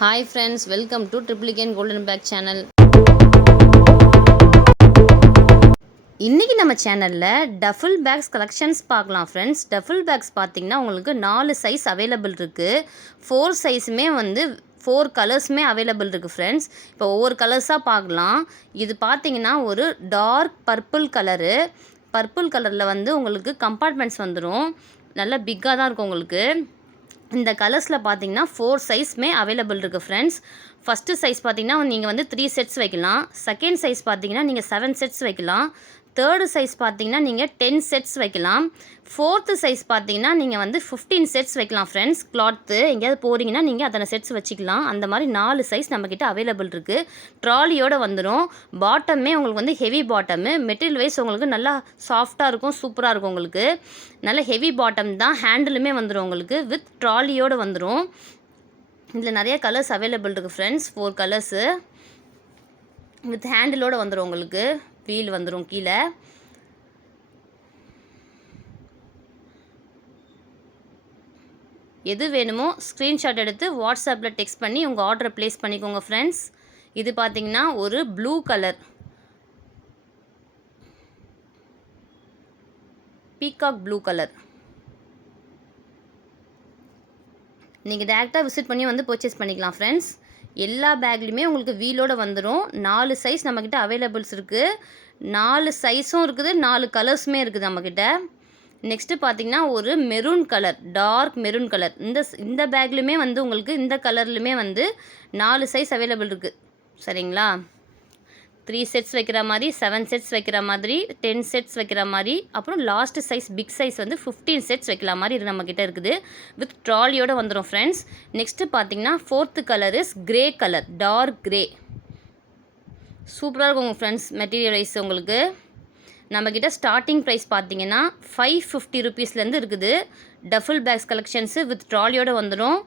Hi friends, welcome to Triplicane Golden Bag channel. இன்றைக்கி நம்ம சேனலில் டஃபில் பேக்ஸ் கலெக்ஷன்ஸ் பார்க்கலாம் ஃப்ரெண்ட்ஸ். டஃபில் பேக்ஸ் பார்த்திங்கன்னா உங்களுக்கு 4 சைஸ் அவைலபிள் இருக்குது. 4 சைஸுமே வந்து 4 கலர்ஸுமே அவைலபிள் இருக்குது ஃப்ரெண்ட்ஸ். இப்போ ஒவ்வொரு கலர்ஸாக பார்க்கலாம். இது பார்த்திங்கன்னா ஒரு டார்க் பர்பிள் கலரு. பர்பிள் கலரில் வந்து உங்களுக்கு கம்பார்ட்மெண்ட்ஸ் வந்துடும். நல்லா பிக்காக தான் இருக்கும் உங்களுக்கு. இந்த கலர்ஸில் பார்த்தீங்கன்னா 4 சைஸுமே அவைலபிள் இருக்குது ஃப்ரெண்ட்ஸ். ஃபஸ்ட்டு சைஸ் பார்த்தீங்கன்னா நீங்கள் வந்து 3 செட்ஸ் வைக்கலாம். செகண்ட் சைஸ் பார்த்தீங்கன்னா நீங்கள் 7 செட்ஸ் வைக்கலாம். தேர்டு சைஸ் பார்த்தீங்கன்னா நீங்கள் 10 செட்ஸ் வைக்கலாம். ஃபோர்த்து சைஸ் பார்த்தீங்கன்னா நீங்கள் வந்து 15 செட்ஸ் வைக்கலாம் ஃப்ரெண்ட்ஸ். கிளாத்து எங்கேயாவது போகிறீங்கன்னா நீங்கள் அத்தனை செட்ஸ் வச்சுக்கலாம். அந்த மாதிரி 4 சைஸ் நம்மக்கிட்ட அவைலபிள் இருக்குது. ட்ராலியோடு வந்துடும். பாட்டமே உங்களுக்கு வந்து ஹெவி பாட்டமு. மெட்டீரியல் வைஸ் உங்களுக்கு நல்லா சாஃப்டாக இருக்கும், சூப்பராக இருக்கும் உங்களுக்கு. நல்ல ஹெவி பாட்டம் தான். ஹேண்டிலுமே வந்துடும் உங்களுக்கு. வித் ட்ராலியோடு வந்துடும். இதில் நிறைய கலர்ஸ் அவைலபிள் இருக்குது ஃப்ரெண்ட்ஸ். 4 கலர்ஸு வித் ஹேண்டிலோடு வந்துடும் உங்களுக்கு. வீல் வந்துடும் கீழே. எது வேணுமோ ஸ்க்ரீன்ஷாட் எடுத்து வாட்ஸ்அப்பில் டெக்ஸ்ட் பண்ணி உங்கள் ஆர்டரை ப்ளேஸ் பண்ணிக்கோங்க ஃப்ரெண்ட்ஸ். இது பார்த்திங்கன்னா ஒரு blue colour, peacock blue colour. நீங்கள் டேரெக்டாக விசிட் பண்ணி வந்து பர்ச்சேஸ் பண்ணிக்கலாம் ஃப்ரெண்ட்ஸ். எல்லா பேக்லேயுமே உங்களுக்கு வீலோடு வந்துடும். 4 சைஸ் நம்மக்கிட்ட அவைலபிள்ஸ் இருக்குது. 4 சைஸும் இருக்குது, 4 கலர்ஸுமே இருக்குது நம்மக்கிட்ட. நெக்ஸ்ட்டு பார்த்திங்கன்னா ஒரு maroon colour, dark maroon colour. இந்த பேக்லேயுமே வந்து உங்களுக்கு இந்த கலர்லையுமே வந்து 4 சைஸ் அவைலபிள் இருக்குது. சரிங்களா? 3 செட்ஸ் வைக்கிற மாதிரி, 7 செட்ஸ் வைக்கிற மாதிரி, 10 செட்ஸ் வைக்கிற மாதிரி, அப்புறம் லாஸ்ட்டு சைஸ் பிக் சைஸ் வந்து 15 செட்ஸ் வைக்கிற மாதிரி இது நம்மக்கிட்ட இருக்குது. வித் ட்ராலியோடு வந்துடும் ஃப்ரெண்ட்ஸ். நெக்ஸ்ட்டு பார்த்தீங்கன்னா 4th colour is grey colour, dark grey. சூப்பராக இருக்கும் ஃப்ரெண்ட்ஸ். மெட்டீரியல் வைஸ் உங்களுக்கு நம்மக்கிட்ட ஸ்டார்டிங் ப்ரைஸ் பார்த்தீங்கன்னா 550 ருபீஸ்லேருந்து இருக்குது. டஃபில் பேக்ஸ் கலெக்ஷன்ஸு வித் ட்ராலியோடு வந்துடும்.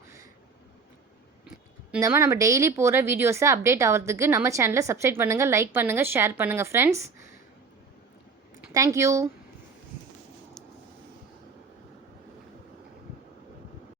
இந்த மாதிரி நம்ம டெய்லி போகிற வீடியோஸை அப்டேட் ஆகிறதுக்கு நம்ம சேனலை சப்ஸ்கிரைப் பண்ணுங்கள், லைக் பண்ணுங்கள், ஷேர் பண்ணுங்கள் ஃப்ரெண்ட்ஸ். தேங்க்யூ.